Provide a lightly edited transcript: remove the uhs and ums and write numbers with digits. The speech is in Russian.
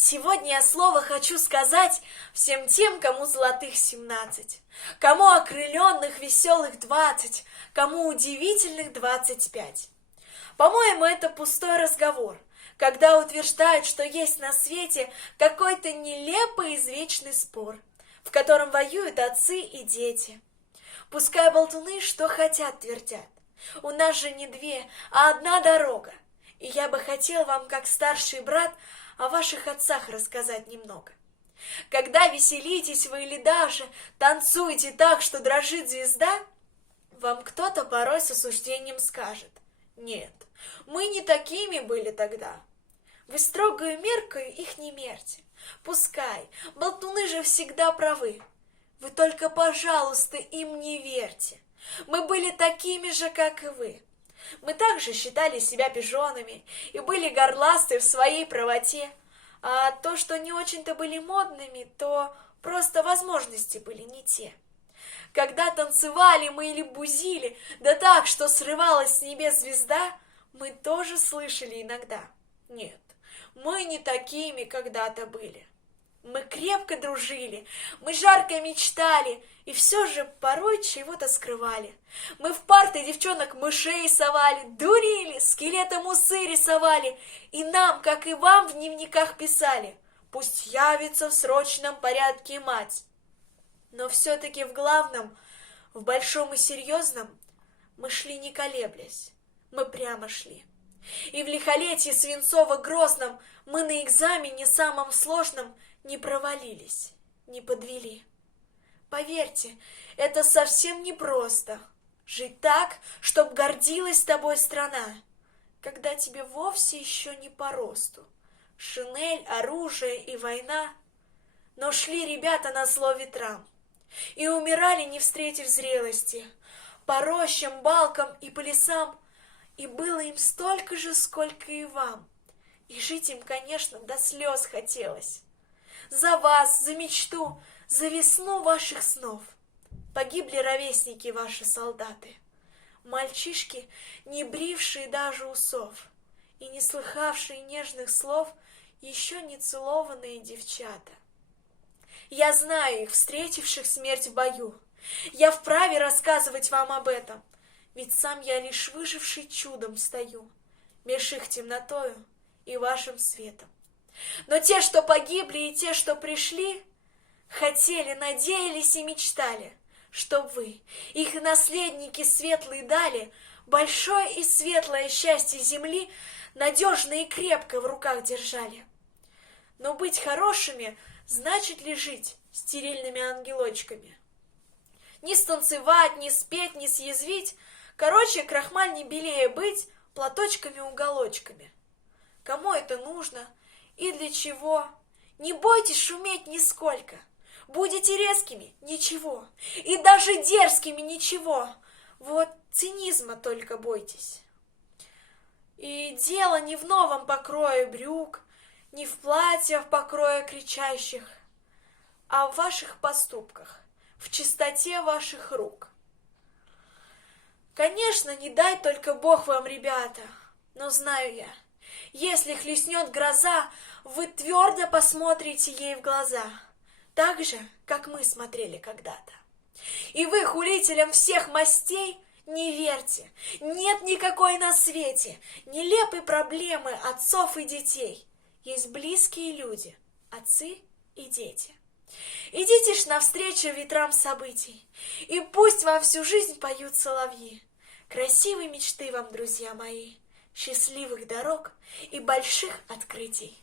Сегодня я слово хочу сказать всем тем, кому золотых 17, кому окрыленных веселых 20, кому удивительных 25. По-моему, это пустой разговор, когда утверждают, что есть на свете какой-то нелепый извечный спор, в котором воюют отцы и дети. Пускай болтуны что хотят твердят, у нас же не две, а одна дорога, и я бы хотел вам, как старший брат, о ваших отцах рассказать немного. Когда веселитесь вы или даже танцуете так, что дрожит звезда, вам кто-то порой с осуждением скажет: нет, мы не такими были тогда. Вы строгою меркою их не мерьте. Пускай, болтуны же всегда правы. Вы только, пожалуйста, им не верьте. Мы были такими же, как и вы. Мы также считали себя пижонами и были горласты в своей правоте, а то, что не очень-то были модными, то просто возможности были не те. Когда танцевали мы или бузили, да так, что срывалась с небес звезда, мы тоже слышали иногда: нет, мы не такими когда-то были. Мы крепко дружили, мы жарко мечтали, и все же порой чего-то скрывали. Мы в парты девчонок мышей совали, дурили, скелетом усы рисовали, и нам, как и вам, в дневниках писали: пусть явится в срочном порядке мать. Но все-таки в главном, в большом и серьезном, мы шли не колеблясь, мы прямо шли. И в лихолетье свинцово-грозном мы на экзамене самом сложном не провалились, не подвели. Поверьте, это совсем непросто — жить так, чтоб гордилась тобой страна, когда тебе вовсе еще не по росту шинель, оружие и война. Но шли ребята назло ветрам и умирали, не встретив зрелости, по рощам, балкам и по лесам, и было им столько же, сколько и вам, и жить им, конечно, до слез хотелось. За вас, за мечту, за весну ваших снов погибли ровесники ваши солдаты, мальчишки, не брившие даже усов, и не слыхавшие нежных слов еще не целованные девчата. Я знаю их, встретивших смерть в бою. Я вправе рассказывать вам об этом, ведь сам я лишь выживший чудом стою меж их темнотою и вашим светом. Но те, что погибли, и те, что пришли, хотели, надеялись и мечтали, чтоб вы, их наследники светлые, дали большое и светлое счастье земли, надежно и крепко в руках держали. Но быть хорошими значит ли жить стерильными ангелочками? Не станцевать, не спеть, не съязвить, короче, крахмаль не белее быть платочками-уголочками. Кому это нужно и для чего? Не бойтесь шуметь нисколько. Будете резкими — ничего, и даже дерзкими — ничего. Вот цинизма только бойтесь. И дело не в новом покрое брюк, не в платьях покроя кричащих, а в ваших поступках, в чистоте ваших рук. Конечно, не дай только Бог вам, ребята, но знаю я, если хлестнет гроза, вы твердо посмотрите ей в глаза, так же, как мы смотрели когда-то. И вы хулителям всех мастей не верьте, нет никакой на свете нелепой проблемы отцов и детей. Есть близкие люди, отцы и дети. Идите ж навстречу ветрам событий, и пусть вам всю жизнь поют соловьи. Красивой мечты вам, друзья мои, счастливых дорог и больших открытий.